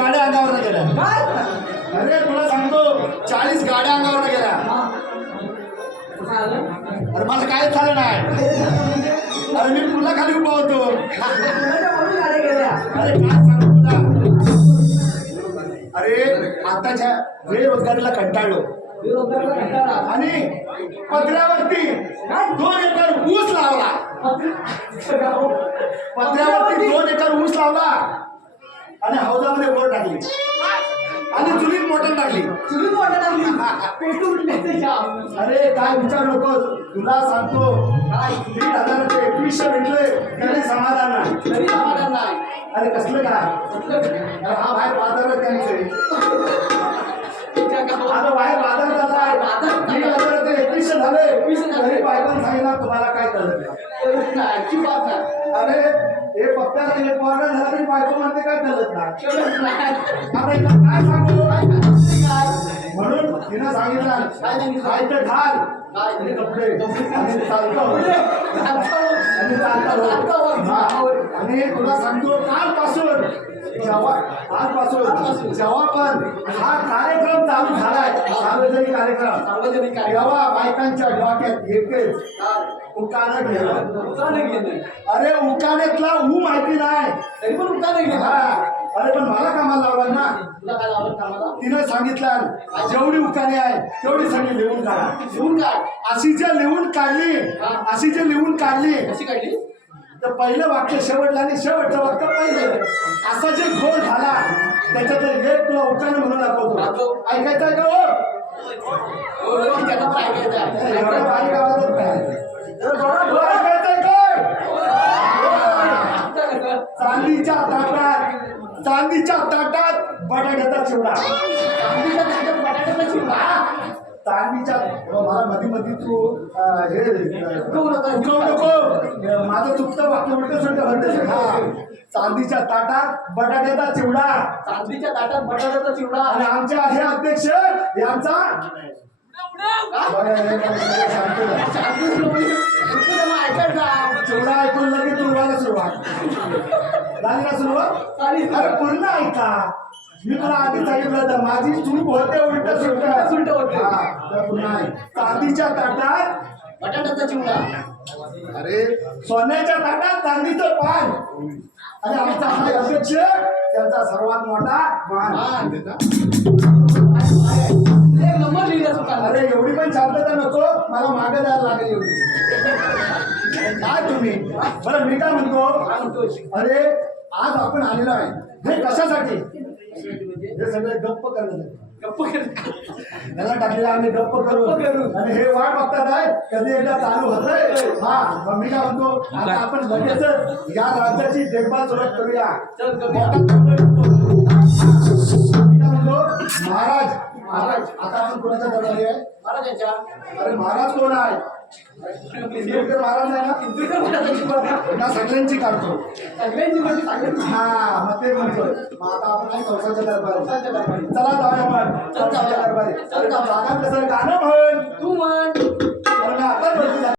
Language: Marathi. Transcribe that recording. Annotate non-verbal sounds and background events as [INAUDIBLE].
गाड्या अंगावर गेल्या. अरे तुला सांगतो चाळीस गाड्या अंगावर गेल्या? अरे मला काय झालं नाही. अरे मी पुन्हा खाली उभा होतो. अरे काय सांगू तुला? अरे आताच्या बेरोजगारीला कंटाळलो. आणि पत्र्यावरती दोन एकर ऊस लावला. पत्र्यावरती दोन एकर ऊस लावला. आणि हौदामध्ये बोर टाकली. आणि चुलीत मोटर टाकली. चुलीत मोठं टाकली. अरे काय विचार नकोस. तुला सांगतो काय? दीड हजाराचे एकवीसशे भेटले तरी समाधान नाही. तरी समाधान नाही. अरे कसलं काय? हा बाहेर बाजार त्यांचे त्याच्या गावात आता बाहेर बाजार झालाय बाजार दीड हजाराचे एकवीसशे झाले एकवीसशे झाले. तरी बायकोन सांगितलं तुम्हाला काय कळत नाही. अजिबात नाही. अरे हे पप्प्याला एक पोरगा झाला तरी बायको म्हणते काय चालत नाही नाही. आता हिला काय सांगू म्हणून तिनं सांगितलं काय सांगितलं? काय ते घाल काय? आणि कपडे आणि चालतो आणि चालतो. हा. आणि तुला सांगतो कालपासून जेव्हा कालपासून जेव्हा पण हा कार्यक्रम चालू झालाय सार्वजनिक कार्यक्रम सार्वजनिक? तेव्हा बायकांच्या डोक्यात काय? उकाणं गेलं उकाणं गेलं. अरे उकाण्यातला ऊ माहिती नाही तरी पण गेलं. हा. अरे पण मला कामाला लावलं ना? तिनं सांगितलं जेवढी उकाणी आहे तेवढी सगळी लिहून काढा लिहून काढ. अशी जे लिहून काढली अशी जे लिहून काढली कशी काढली? तर पहिलं वाक्य शेवटलं आणि शेवटचं वाक्य पहिलं. असा जे घोळ झाला त्याच्यातलं एक तुला उकाणं म्हणून दाखवतो दाखव. ऐकायचं आहे का हो? हो, हो. एवढ्या बारीक आवाजात काय हो, चांदीच्या ताटात चांदीच्या ताटात बटाट्याचा चिवडा. हो, मला तू हे नका. माझं चुकतं वाक्य उलट सुलट म्हणते हा. चांदीच्या ताटात बटाट्याचा चिवडा. चांदीच्या ताटात बटाट्याचा चिवडा. आणि आमच्या हे अध्यक्ष यांचा सांगतो ना. चांदी लोणी. फक्त त्यांना ऐकायचं आहे. चिवडा ऐकून लगेच तुरवायला सुरुवात झाली ना चालेल. अरे पूर्ण ऐका मी तुला आधी सांगितलं होतं माझी चूक होते उलट सुलट. सुलट होते. हा, पुन्हा. चांदीच्या ताटात बटाट्याचा चिवडा. अरे सोन्याच्या ताटात चांदीचं पान. आणि आमचा हा अध्यक्ष त्यांचा सर्वात मोठा मान. नंबर लिहिला सुकान अरे एवढी पण शांतता नको. मला मागे जायला लागेल एवढी. [LAUGHS] काय तुम्ही? बरं मी काय म्हणतो? अरे आज आपण आलेलो आहे. हे कशासाठी? हे सगळे गप्प करण्यासाठी. गप्प कर. याला टाकलेलं आम्ही गप्प करू. आणि हे वाट बघतात आहे कधी एकदा चालू होतंय? हा मी काय म्हणतो आता आपण लगेचच या राज्याची देखभाल सुरुवात करूया. महाराज महाराज आता आपण कोणाच्या दरबारी आहे? महाराजांच्या. अरे महाराज कोण आहे? महाराज आहे ना. ना सगळ्यांची काढतो सगळ्यांची म्हणजे. हा मग ते म्हणतोय मग आता आपण आहे कौसाच्या दरबारी. चला जाऊया आपण. कौसाच्या दरबारी अरे. जागा कसं गाणं म्हण तू म्हण आता